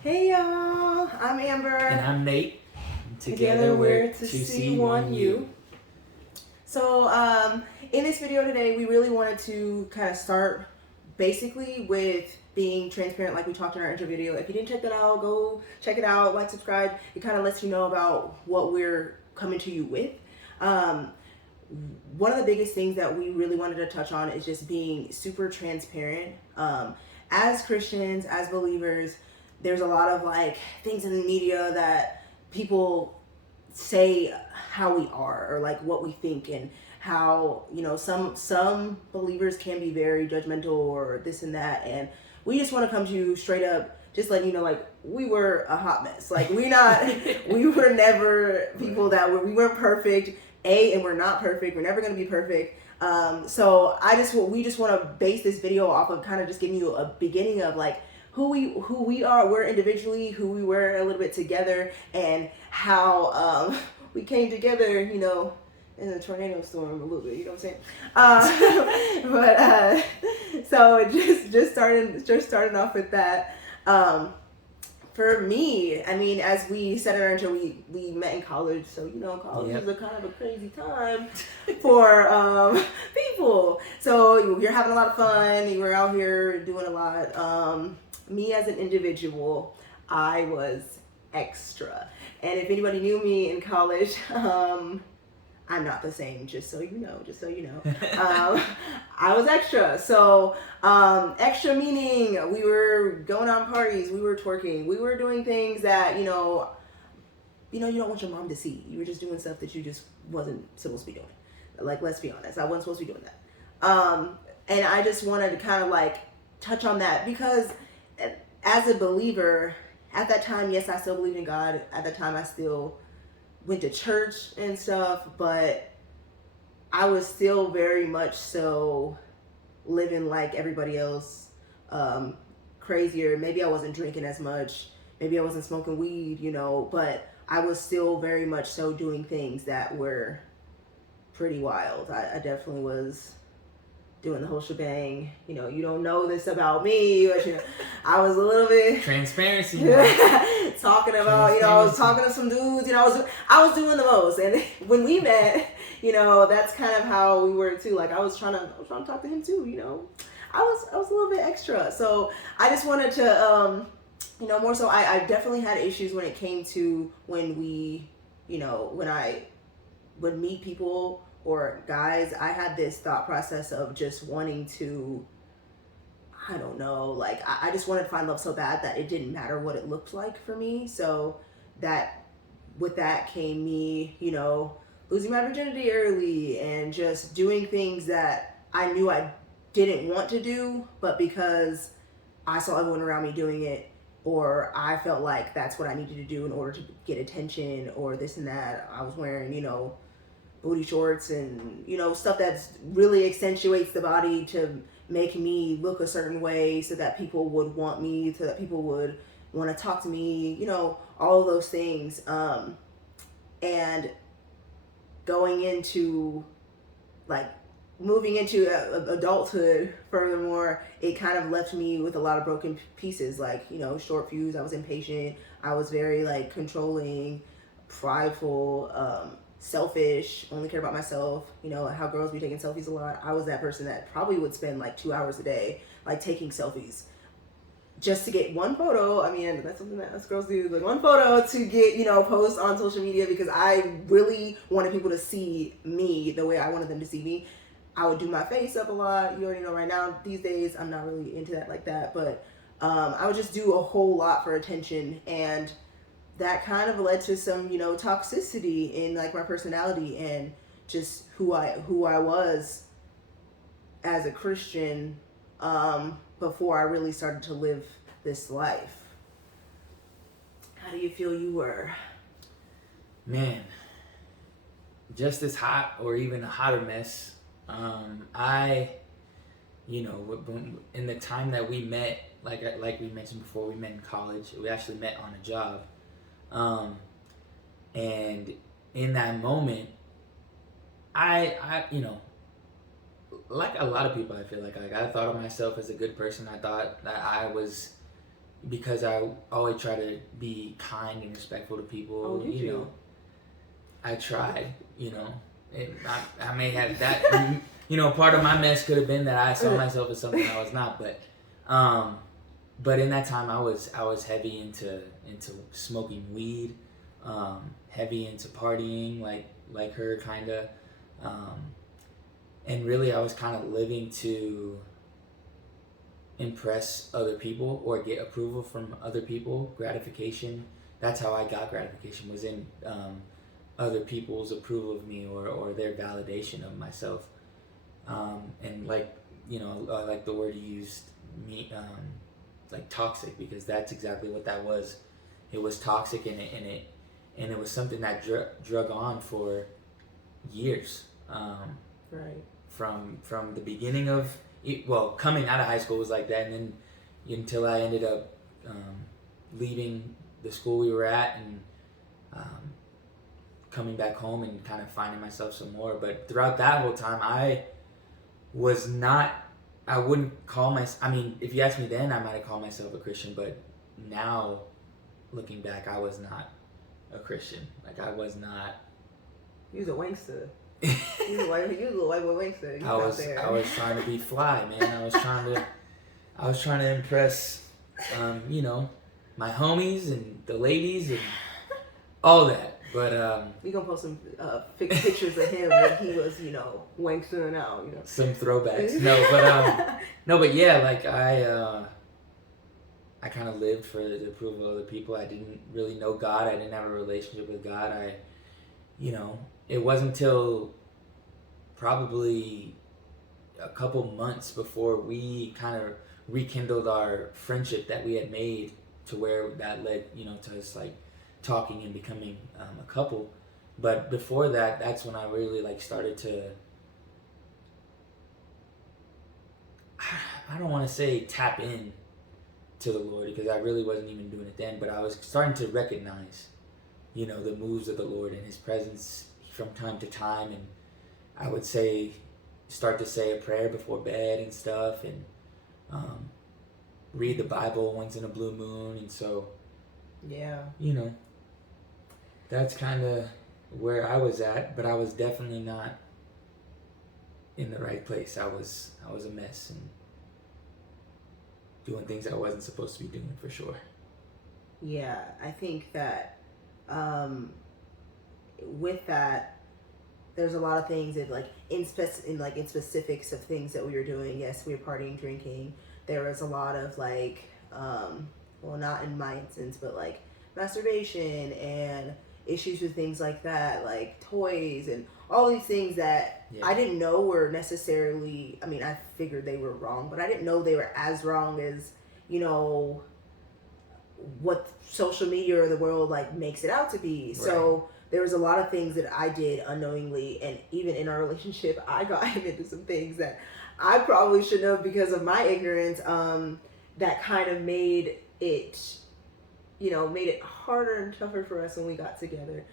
Hey y'all, I'm Amber. And I'm Nate. Together we're to see one you. So, in this video today, we really wanted to kind of start basically with being transparent, like we talked in our intro video. If you didn't check that out, go check it out, like, subscribe. It kind of lets you know about what we're coming to you with. One of the biggest things that we really wanted to touch on is just being super transparent. As Christians, as believers, there's a lot of like things in the media that people say how we are or like what we think, and how, you know, some believers can be very judgmental or this and that, and we just want to come to you straight up, just letting you know, like, we were a hot mess. Like, we were never people that we weren't perfect, and we're not perfect, we're never going to be perfect. So we just want to base this video off of kind of just giving you a beginning of like who we are, we're individually, who we were a little bit together, and how we came together, you know, in a tornado storm a little bit, you know what I'm saying? So just starting off with that. For me, I mean, as we said in our intro, we met in college, so you know, college is a kind of a crazy time for people. So you're having a lot of fun. You were out here doing a lot. Me as an individual, I was extra, and if anybody knew me in college, I'm not the same, just so you know. I was extra. So, extra meaning we were going on parties, we were twerking, we were doing things that, you know, you don't want your mom to see. You were just doing stuff that you just wasn't supposed to be doing. Like, let's be honest, I wasn't supposed to be doing that. And I just wanted to kind of like touch on that because as a believer, at that time, yes, I still believed in God. At that time, I still went to church and stuff, but I was still very much so living like everybody else, crazier. Maybe I wasn't drinking as much, maybe I wasn't smoking weed, you know, but I was still very much so doing things that were pretty wild. I definitely was doing the whole shebang. You know, you don't know this about me, but you know, I was a little bit transparency. Talking about, you know, I was talking to some dudes. You know, I was doing the most. And when we met, you know, that's kind of how we were too. Like, I was trying to talk to him too. You know, I was a little bit extra. So I just wanted to, you know, more so. I definitely had issues when it came to when we, you know, when I would meet people or guys. I had this thought process of just wanting to, I don't know, like, I just wanted to find love so bad that it didn't matter what it looked like for me. So that, with that came me, you know, losing my virginity early and just doing things that I knew I didn't want to do, but because I saw everyone around me doing it, or I felt like that's what I needed to do in order to get attention or this and that, I was wearing, you know, booty shorts and, you know, stuff that's really accentuates the body to make me look a certain way so that people would want me, so that people would want to talk to me, you know, all of those things. And going into, like, moving into adulthood, furthermore, it kind of left me with a lot of broken pieces, like, you know, short fuse. I was impatient. I was very, like, controlling, prideful, selfish, only care about myself. You know how girls be taking selfies a lot. I was that person that probably would spend like 2 hours a day like taking selfies just to get one photo. I mean, that's something that us girls do, like one photo to get, you know, post on social media, because I really wanted people to see me the way I wanted them to see me. I would do my face up a lot. You already know right now, these days, I'm not really into that like that, but I would just do a whole lot for attention, and that kind of led to some, you know, toxicity in like my personality and just who I was as a Christian, before I really started to live this life. How do you feel you were? Man, just as hot or even a hotter mess. I, you know, in the time that we met, like we mentioned before, we met in college. We actually met on a job. And in that moment, I, you know, like a lot of people, I feel like I thought of myself as a good person. I thought that I was because I always try to be kind and respectful to people. Oh, did you? Know, I tried. I may have that. Part of my mess could have been that I saw myself as something I was not. But in that time, I was heavy into smoking weed, heavy into partying, like her kind of, and really I was kind of living to impress other people or get approval from other people, gratification. That's how I got gratification, was in other people's approval of me or their validation of myself. And like the word you used, like toxic, because that's exactly what that was. It was toxic, and it was something that drug on for years. Right. From the beginning of coming out of high school was like that, and then until I ended up leaving the school we were at and coming back home and kind of finding myself some more. But throughout that whole time, I wouldn't call myself, I mean, if you asked me then, I might have called myself a Christian, but now, looking back, I was not a Christian. Like, I was not. You was a wankster. You was a white boy wankster. I was trying to be fly, man. I was trying to impress, my homies and the ladies and all that. But we gonna post some pictures of him when he was, wankstering out, some throwbacks. But yeah, like I kind of lived for the approval of other people. I didn't really know God. I didn't have a relationship with God. It wasn't until probably a couple months before we kind of rekindled our friendship that we had made, to where that led, to us like talking and becoming a couple. But before that, that's when I really like started to, I don't want to say tap in to the Lord, because I really wasn't even doing it then, but I was starting to recognize, the moves of the Lord and His presence from time to time. And I would start to say a prayer before bed and stuff, and read the Bible once in a blue moon. And so, yeah, that's kind of where I was at, but I was definitely not in the right place. I was a mess and doing things I wasn't supposed to be doing, for sure. Yeah, I think that with that, there's a lot of things that in specifics of things that we were doing. Yes, we were partying, drinking. There was a lot of not in my instance, but masturbation and issues with things like that, like toys and all these things that I didn't know were necessarily, I mean, I figured they were wrong, but I didn't know they were as wrong as, what social media or the world makes it out to be. Right. So there was a lot of things that I did unknowingly, and even in our relationship, I got into some things that I probably shouldn't have, because of my ignorance, that kind of made it harder and tougher for us when we got together.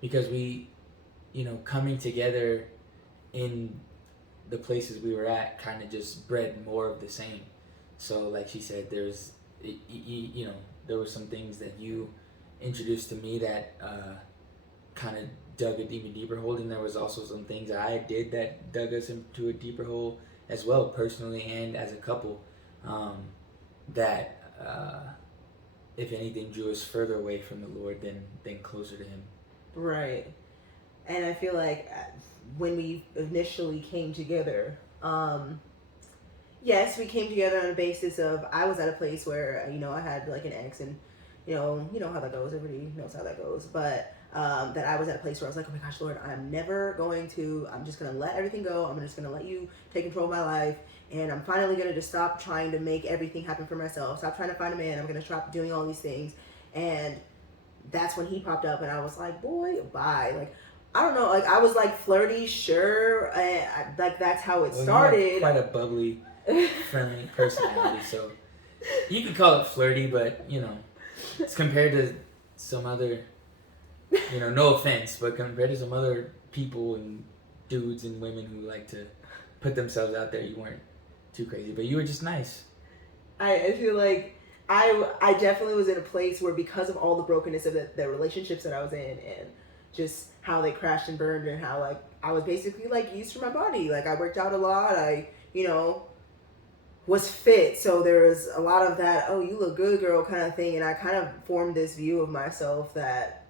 Because we, coming together in the places we were at kind of just bred more of the same. So like she said, there were some things that you introduced to me that kind of dug a even deeper hole, and there was also some things that I did that dug us into a deeper hole as well, personally and as a couple, that if anything drew us further away from the Lord than closer to Him. Right. And I feel like when we initially came together, yes, we came together on a basis of, I was at a place where, I had an ex, and you know how that goes. Everybody knows how that goes. But that I was at a place where I was like, oh my gosh, Lord, I'm just going to let everything go. I'm just going to let you take control of my life. And I'm finally going to just stop trying to make everything happen for myself. Stop trying to find a man. I'm going to stop doing all these things. And that's when he popped up, and I was like, boy, bye. I don't know. I was flirty, sure. That's how it started. Quite a bubbly, friendly personality. So you could call it flirty, but, it's compared to some other, no offense, but compared to some other people and dudes and women who like to put themselves out there, you weren't too crazy, but you were just nice. I feel like I definitely was in a place where, because of all the brokenness of the relationships that I was in, and just how they crashed and burned, and how like I was basically like used for my body. Like I worked out a lot. I, you know, was fit. So there was a lot of that, oh, you look good, girl, kind of thing. And I kind of formed this view of myself that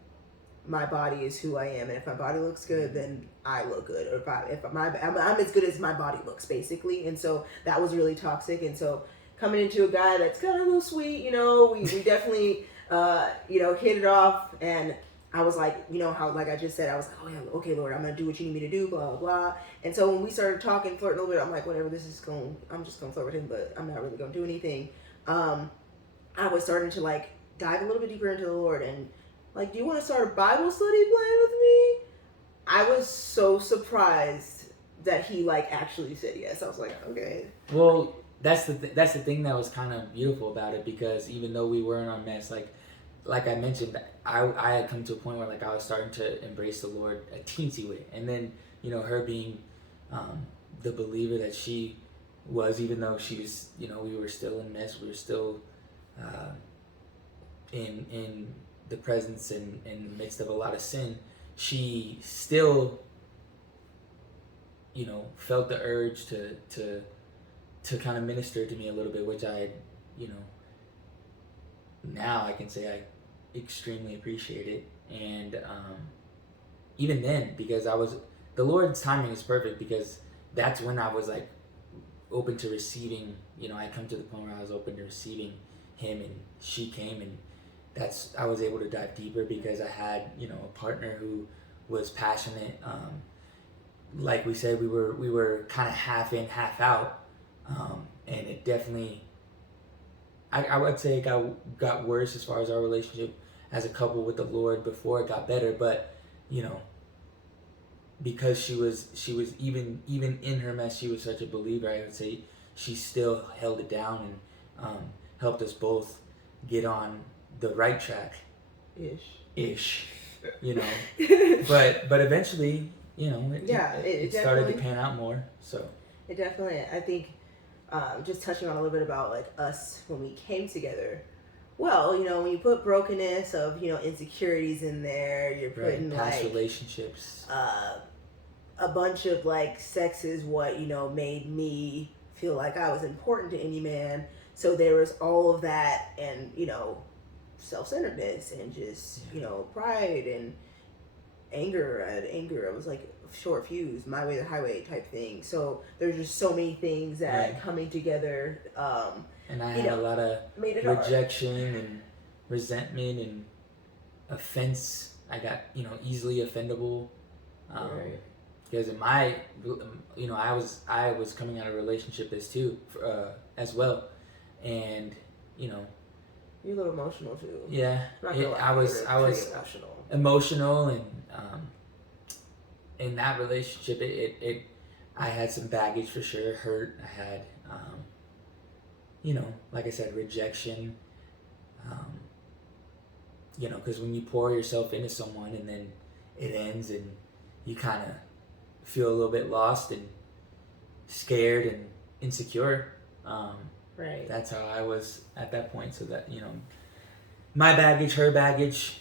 my body is who I am, and if my body looks good, then I look good. Or I'm as good as my body looks, basically. And so that was really toxic. And so coming into a guy that's kind of a little sweet, you know, we definitely you know, hit it off. And I was like, you know how, like I just said, I was like, oh yeah, okay, Lord, I'm gonna do what you need me to do, blah blah blah. And so when we started talking, flirting a little bit, I'm like, whatever, I'm just gonna flirt with him, but I'm not really gonna do anything. I was starting to like dive a little bit deeper into the Lord, and like, do you want to start a Bible study playing with me? I was so surprised that he like actually said yes. I was like, okay. Well, that's the thing that was kind of beautiful about it, because even though we were in our mess, like I mentioned, I had come to a point where like I was starting to embrace the Lord a teensy way, and then, you know, her being the believer that she was, even though she was, you know, we were still in mess, we were still in the presence and in the midst of a lot of sin, she still, you know, felt the urge to kind of minister to me a little bit, which I, you know, now I can say I extremely appreciate it. And even then, because the Lord's timing is perfect, because that's when I was like open to receiving, you know, I come to the point where I was open to receiving him, and she came, and I was able to dive deeper because I had, you know, a partner who was passionate. Like we said, we were kind of half in, half out, and it definitely, I would say it got worse as far as our relationship as a couple with the Lord before it got better. But, you know, because she was even in her mess, she was such a believer. I would say she still held it down and helped us both get on the right track, ish, you know. but eventually, you know, it started to pan out more. So it definitely, I think, just touching on a little bit about like us when we came together. Well, you know, when you put brokenness of, you know, insecurities in there, you're putting past like relationships, a bunch of like sex is what, you know, made me feel like I was important to any man. So there was all of that, and, you know, self-centeredness, and just, you know, pride and anger. I was like short fuse, my way or the highway type thing. So there's just so many things that coming together. And I had a lot of rejection and resentment and offense. I got, you know, easily offendable. Because in my, you know, I was coming out of a relationship as well, and, you know, you're a little emotional too. Yeah, I was emotional, and in that relationship, I had some baggage for sure, hurt. I had, you know, like I said, rejection. You know, because when you pour yourself into someone and then it ends, and you kind of feel a little bit lost and scared and insecure. Right. That's how I was at that point. So that, you know, my baggage, her baggage,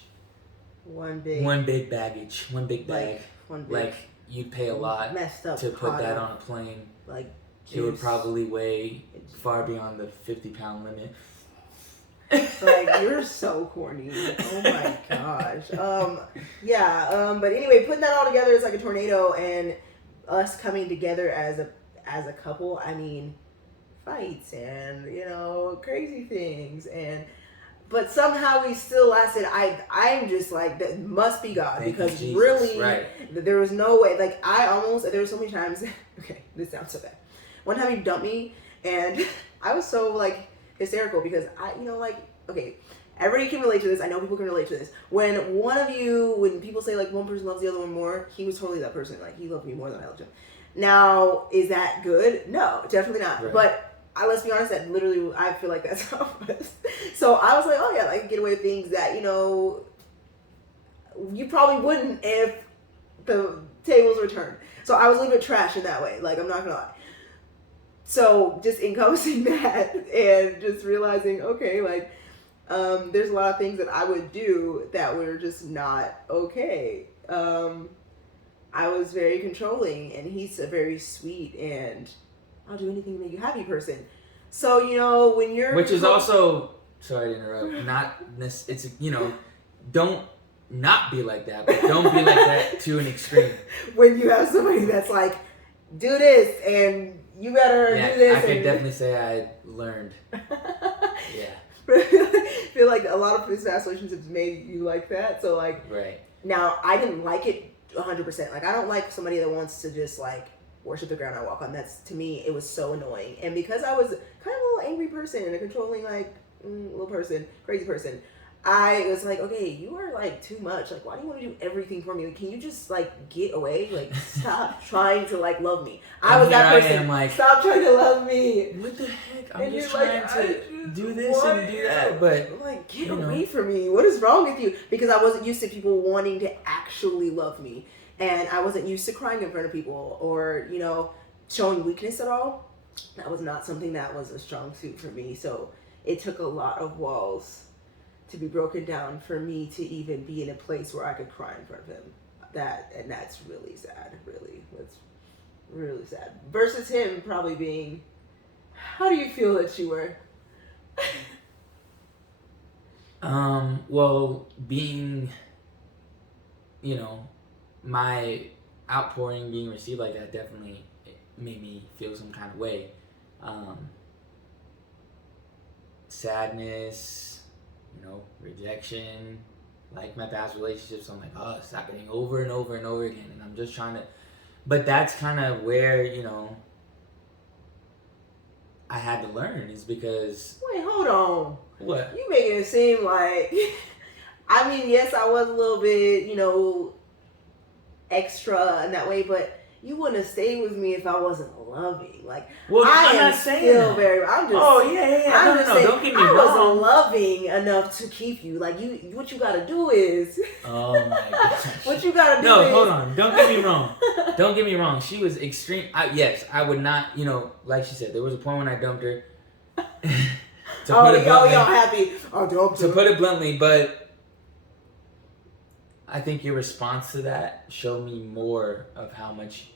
one big baggage, one big bag. Like you'd pay a lot to put that on a plane. Like it would probably weigh far beyond the 50-pound limit. Like, you're so corny. Oh my gosh. But anyway, putting that all together is like a tornado, and us coming together as a couple. I mean, fights and, you know, crazy things, but somehow we still lasted. I'm just like, that must be God. Thank because you, really, right. There was no way. Like, there were so many times. Okay, this sounds so bad. One time he dumped me, and I was so like hysterical because okay, everybody can relate to this. I know people can relate to this. When people say like one person loves the other one more, he was totally that person. Like, he loved me more than I loved him. Now, is that good? No, definitely not. Right. But let's be honest, that literally, I feel like that's how it was. So I was like, oh yeah, I can get away with things that, you know, you probably wouldn't if the tables were turned. So I was a little bit trash in that way. Like, I'm not gonna lie. So just encompassing that and just realizing, okay, like, there's a lot of things that I would do that were just not okay. I was very controlling, and he's a very sweet and I'll do anything to make you happy person. So, you know, when you're... Which is also, sorry to interrupt, not this, it's, you know, don't not be like that, but don't be like that to an extreme. When you have somebody that's like, do this, and you better do this. I can definitely say I learned. Yeah. I feel like a lot of his past relationships made you like that. So, like, right. Now, I didn't like it 100%. Like, I don't like somebody that wants to just, like, worship the ground I walk on. That's, to me, it was so annoying. And because I was kind of a little angry person and a controlling, like, little person, crazy person, I was like, okay, you are, like, too much. Like, why do you want to do everything for me? Like, can you just, like, get away? Like, stop trying to, like, love me. I was that person. I am, like, stop trying to love me. What the heck? I'm just trying to do this and do that. But, like, get away from me. What is wrong with you? Because I wasn't used to people wanting to actually love me. And I wasn't used to crying in front of people or, you know, showing weakness at all. That was not something that was a strong suit for me. So it took a lot of walls to be broken down for me to even be in a place where I could cry in front of him. That's really sad. That's really sad. Versus him probably being, how do you feel that you were? Well, being, you know, my outpouring being received like that definitely made me feel some kind of way. Sadness, you know, rejection, like my past relationships, I'm like, oh, it's happening over and over and over again, and I'm just trying to, but that's kind of where, you know, I had to learn, is because... Wait, hold on. What? You making it seem like, I mean, yes, I was a little bit, you know, extra in that way, but you wouldn't have stayed with me if I wasn't loving. Like, well, I'm not saying that. I'm just... Oh, yeah. I'm just saying, don't get me wrong. I wasn't loving enough to keep you. Like, what you gotta do is... Oh, my gosh. What you gotta do is... No, hold on. Don't get me wrong. Don't get me wrong. She was extreme. Yes, I would not, you know, like she said, there was a point when I dumped her. Y'all happy. Oh, dumped her. To put it bluntly, but... I think your response to that showed me more of how much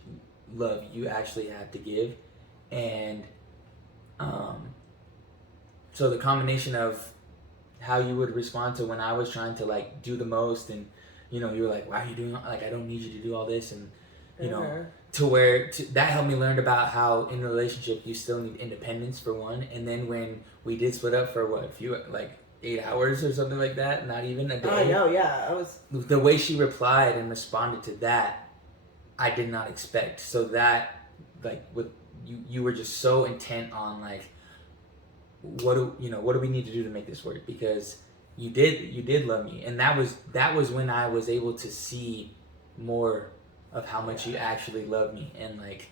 love you actually have to give. And so the combination of how you would respond to when I was trying to, like, do the most, and, you know, you were like, why are you doing, like, I don't need you to do all this, and, you know, that helped me learn about how in a relationship you still need independence, for one. And then when we did split up for a few, like, 8 hours or something like that, not even a day. I know, yeah. The way she replied and responded to that, I did not expect. So that, like, with you were just so intent on, like, what do we need to do to make this work? Because you did love me, and that was when I was able to see more of how much you actually love me, and, like,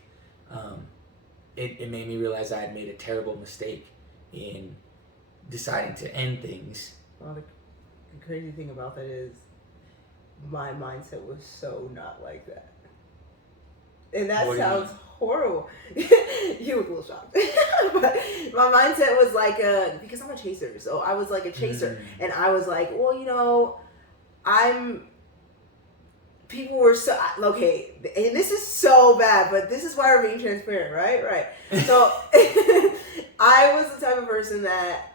it made me realize I had made a terrible mistake in deciding to end things. Well, the crazy thing about that is my mindset was so not like that. And that sounds horrible. You look a little shocked. But my mindset was like, because I'm a chaser. So I was like a chaser. And I was like, well, you know, people were so, okay, and this is so bad, but this is why we're being transparent, right? Right. So I was the type of person that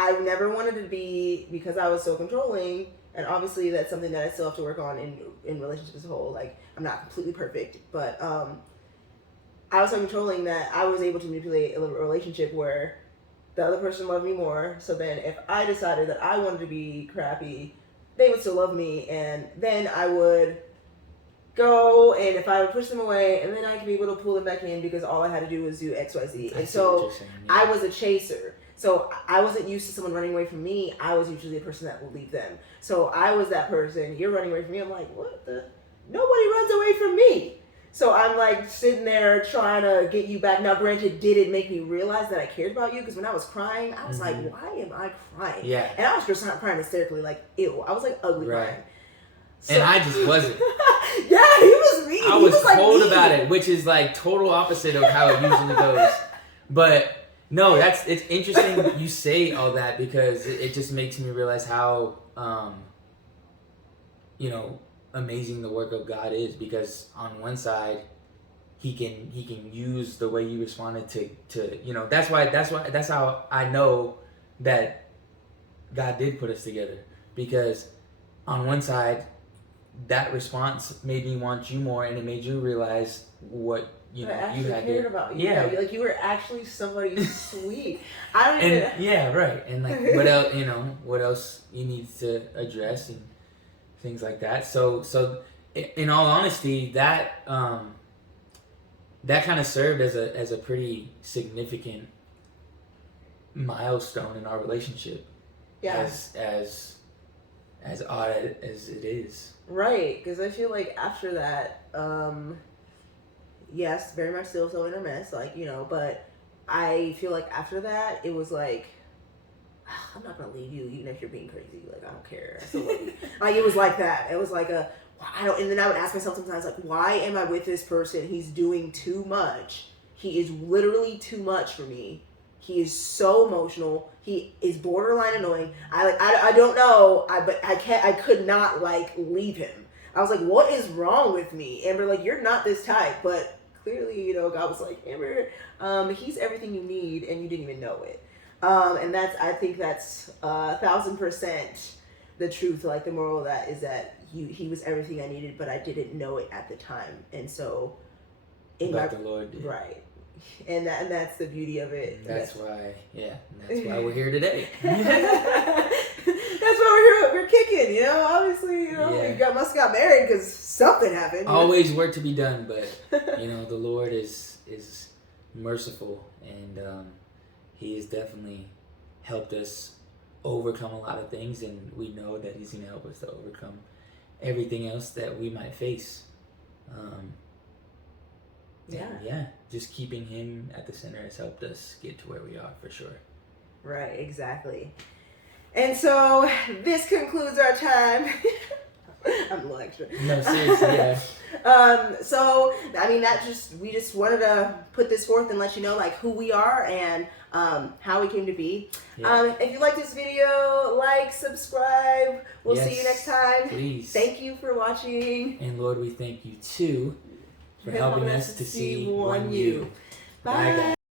I never wanted to be, because I was so controlling, and obviously that's something that I still have to work on in relationships as a whole. Like, I'm not completely perfect, but I was so controlling that I was able to manipulate a relationship where the other person loved me more. So then if I decided that I wanted to be crappy, they would still love me, and then I would go, and if I would push them away, and then I could be able to pull them back in because all I had to do was do XYZ. And so I was a chaser. So I wasn't used to someone running away from me. I was usually the person that will leave them. So I was that person. You're running away from me. I'm like, what the? Nobody runs away from me. So I'm like sitting there trying to get you back. Now, granted, did it make me realize that I cared about you? Because when I was crying, I was like, why am I crying? Yeah. And I was just not crying hysterically, like, ew. I was like ugly crying. So, and I just wasn't. Yeah, he was me. I He was like cold me. about it, which is like total opposite of how it usually goes. But no, it's interesting you say all that because it just makes me realize how amazing the work of God is, because on one side he can use the way you responded to that's how I know that God did put us together, because on one side that response made me want you more, and it made you realize what you had cared about you. Yeah, like you were actually somebody sweet. I don't and even. yeah, right, and like what else what else you need to address and things like that. So in all honesty, that that kind of served as a pretty significant milestone in our relationship. Yeah. As odd as it is. Right, because I feel like after that, yes, very much still in a mess, like, but I feel like after that, it was like, I'm not gonna leave you even if you're being crazy. Like, I don't care. I still love you. Like, it was like that. It was like and then I would ask myself sometimes, like, why am I with this person? He's doing too much. He is literally too much for me. He is so emotional. He is borderline annoying. I don't know. But I could not like leave him. I was like, what is wrong with me? Amber, like, you're not this type, but clearly, God was like, Amber, he's everything you need, and you didn't even know it. And I think that's 1,000% the truth. Like, the moral of that is that he was everything I needed, but I didn't know it at the time. And so, the Lord did. Right. And that's the beauty of it. That's why we're here today. That's why we're here. We're kicking, obviously, we must got married because something happened. Always work to be done, but the Lord is merciful, and he has definitely helped us overcome a lot of things, and we know that he's going to help us to overcome everything else that we might face. Just keeping him at the center has helped us get to where we are, for sure. Right, exactly. And so this concludes our time. I'm a little extra. No, seriously, yeah. So I mean, we just wanted to put this forth and let you know like who we are and how we came to be. Yeah. If you like this video, like, subscribe. We'll see you next time. Please. Thank you for watching. And Lord, we thank you too for helping us to see one you. Bye. Bye, guys.